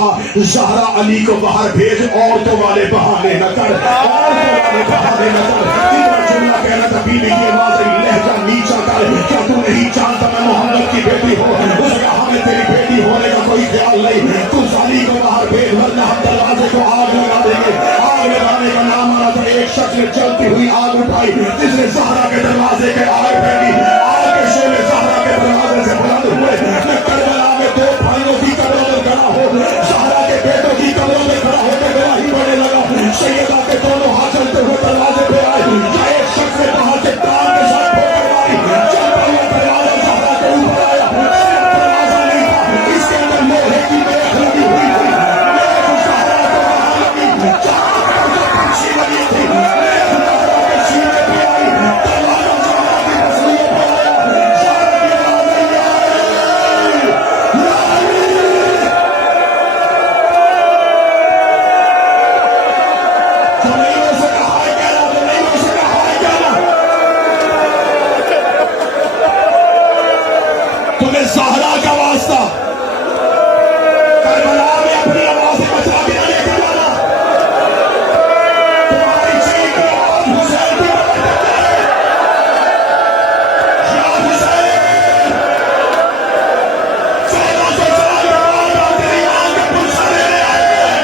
कहा ज़हरा अली को बाहर भेज, औरतों वाले बहाने न कर, औरतों वाले बहाने न कर। तीसरा जुमला कहना था बीवी की आवाज लहजा नीचा कर, क्या तू नहीं जानता मैं मोहम्मद की बेटी हूँ? उसने कहा हमें तेरी बेटी होने का कोई ख्याल नहीं, तू अली को बाहर भेज वरना हम दरवाजे को आग लगा देंगे। आग लगाने का नाम आना था, एक शख्स ने जलती हुई आग उठाई, जिसने ज़हरा के दरवाजे के आग फैली। आग के शोले ज़हरा के दरवाजे से बुलंद हुए। मैं करबला में दो भाइयों की कब्रों में खड़ा हो, ज़हरा के बेटों की कब्रों में खड़ा होकर गवाही देने लगा। सैयदा के दोनों हाथ चलते हुए दरवाजे पे आए, या एक शख्स ने बाहर से टांग के साथ ठोकर मारी। चलता हुआ दरवाजा ज़हरा के ऊपर आया, सिर्फ दरवाजा नहीं था, इसके अंदर लोहे की मेख लगी हुई थी। मेख ज़हरा को वहां लगी, जहां पंछी लगी थी, मेख ज़हरा के सीने पे आई, दरवाजा ज़हरा की पसलियों पे आया। ज़हरा की आवाज़ आई, जो नहीं हो सका हाय कहना, जो नहीं हो सका हाय कहना। तुम्हें ज़हरा का वास्ता करबला में अपनी आवाज़ बचा के न लेकर जाना। तुम्हारी चीख की आवाज़ हुसैन की तरफ जाए। या हुसैन, 1400 साल के बाद हम तेरी आंख में पुरसा लेने आए हैं।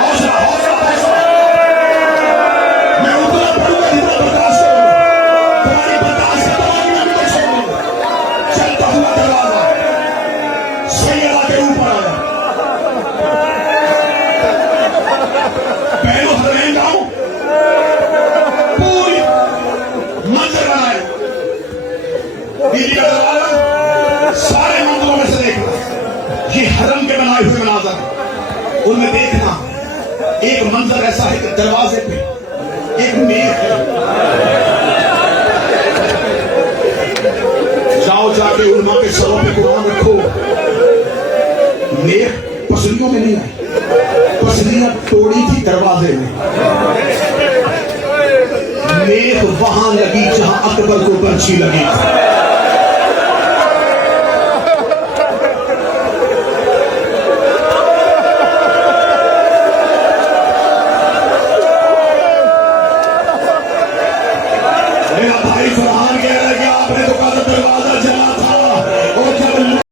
हौसला, हौसला, हौसला। मैं उतना पढ़ूंगा जितना बर्दाश्त करूंगा। तुम्हारी बर्दाश्त के बाद मैं भी तो छोड़ूंगा। चलता हुआ दरवाजा सैयदा के ऊपर आया। पहलो हरमैन जाऊं, पूरी मंजर बनाए। बीवी का दरवाजा सारे मंदिरों में से देखना, ये हरम के बनाए हुए मनाजर हैं। उनमें देखना एक मंजर ऐसा है कि दरवाजे पे एक मेख है। जाओ जाके उलमा के सरों पे कुरान रखो। मेख पसलियों में नहीं आई, पसलियां तोड़ी थी दरवाजे में। मेख वहां लगी जहां अकबर को पर्ची लगी थी।